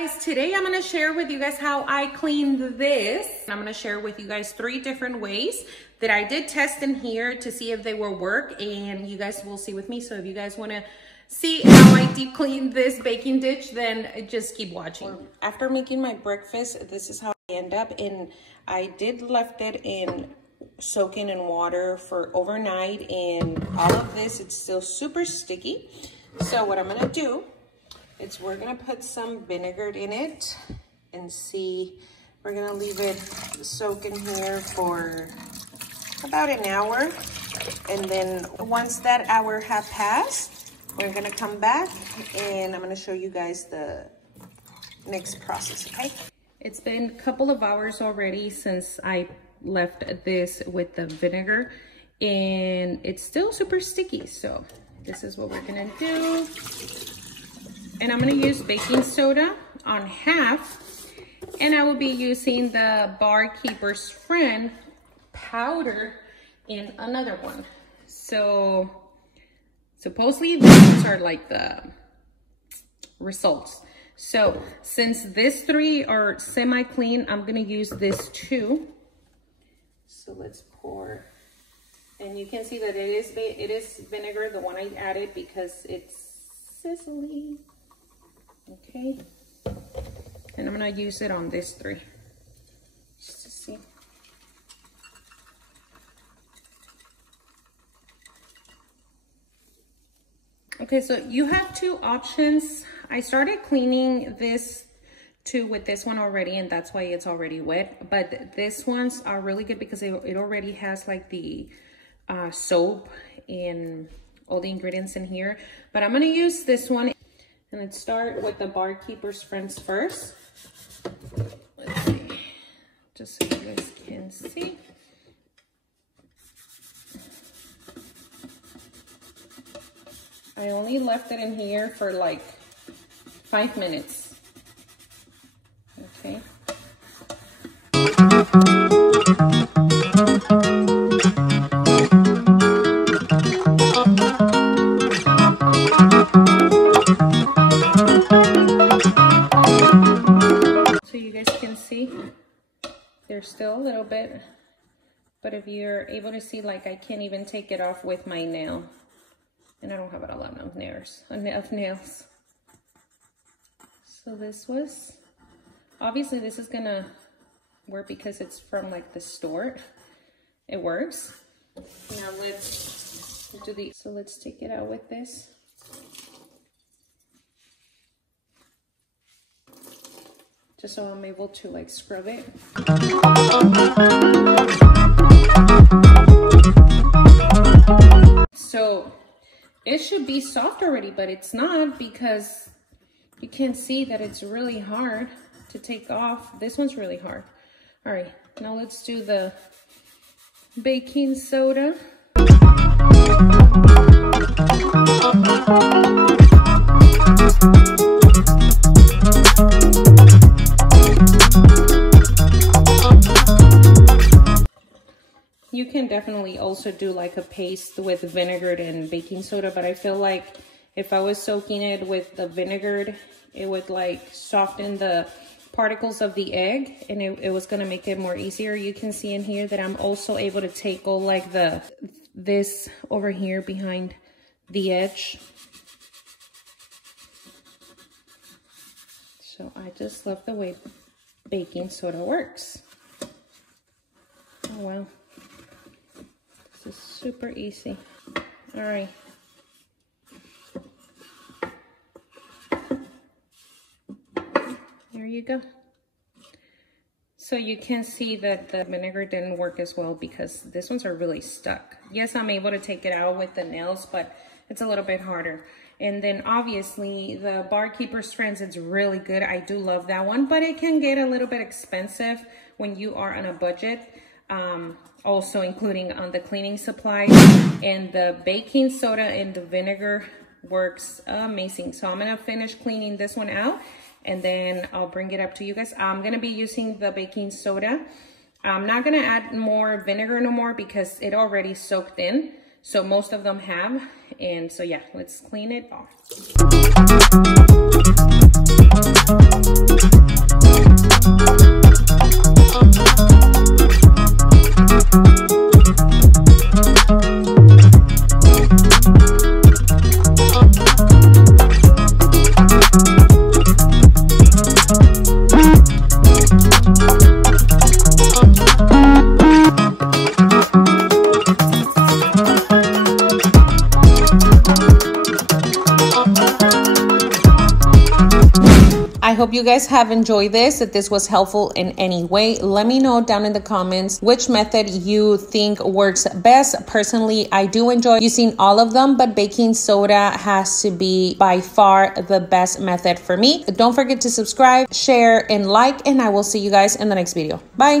guys, today I'm going to share with you guys how I cleaned this. I'm going to share with you guys 3 different ways that I did test in here to see if they will work, and you guys will see with me. So if you guys want to see how I deep clean this baking dish, then just keep watching. After making my breakfast, this is how I end up, and I did left it in soaking in water for overnight, and all of this, it's still super sticky. So what I'm going to do, we're gonna put some vinegar in it and see, we're gonna leave it soak in here for about an hour. And then once that hour have passed, we're gonna come back and I'm gonna show you guys the next process, okay? It's been a couple of hours already since I left this with the vinegar, and it's still super sticky. So this is what we're gonna do. And I'm gonna use baking soda on half, and I will be using the Barkeeper's Friend powder in another one. So supposedly these are like the results. So since these 3 are semi-clean, I'm gonna use this too. So let's pour, and you can see that it is vinegar, the one I added, because it's sizzling. Okay, and I'm gonna use it on this 3 just to see. Okay, so you have 2 options. I started cleaning this too with this one already, and that's why it's already wet, but these ones are really good because it already has like the soap and all the ingredients in here. But I'm gonna use this one. And let's start with the Barkeeper's Friends first. Let's see, just so you guys can see. I only left it in here for like 5 minutes. Okay. There's still a little bit, but if you're able to see, like, I can't even take it off with my nail, and I don't have a lot of nails. So this was, obviously this is gonna work because it's from like the store. It works. Now let's do the, so let's take it out with this. Just so I'm able to like scrub it. So it should be soft already, but it's not, because you can see that it's really hard to take off. This one's really hard. All right, now let's do the baking soda. You can definitely also do like a paste with vinegar and baking soda, but I feel like if I was soaking it with the vinegar, it would like soften the particles of the egg, and it was gonna make it more easier. You can see in here that I'm also able to take all like this over here behind the edge. So I just love the way baking soda works. Oh well. This is super easy. All right. There you go. So you can see that the vinegar didn't work as well because these ones are really stuck. Yes, I'm able to take it out with the nails, but it's a little bit harder. And then obviously the Barkeeper's Friends, it's really good. I do love that one, but it can get a little bit expensive when you are on a budget. Also including on the cleaning supplies, and the baking soda and the vinegar works amazing. So I'm gonna finish cleaning this one out, and then I'll bring it up to you guys. I'm gonna be using the baking soda. I'm not gonna add more vinegar no more because it already soaked in. So most of them have. And so yeah, let's clean it off. I hope you guys have enjoyed this, that this was helpful in any way. Let me know down in the comments which method you think works best. Personally, I do enjoy using all of them, but baking soda has to be by far the best method for me. Don't forget to subscribe, share, and like, and I will see you guys in the next video. Bye.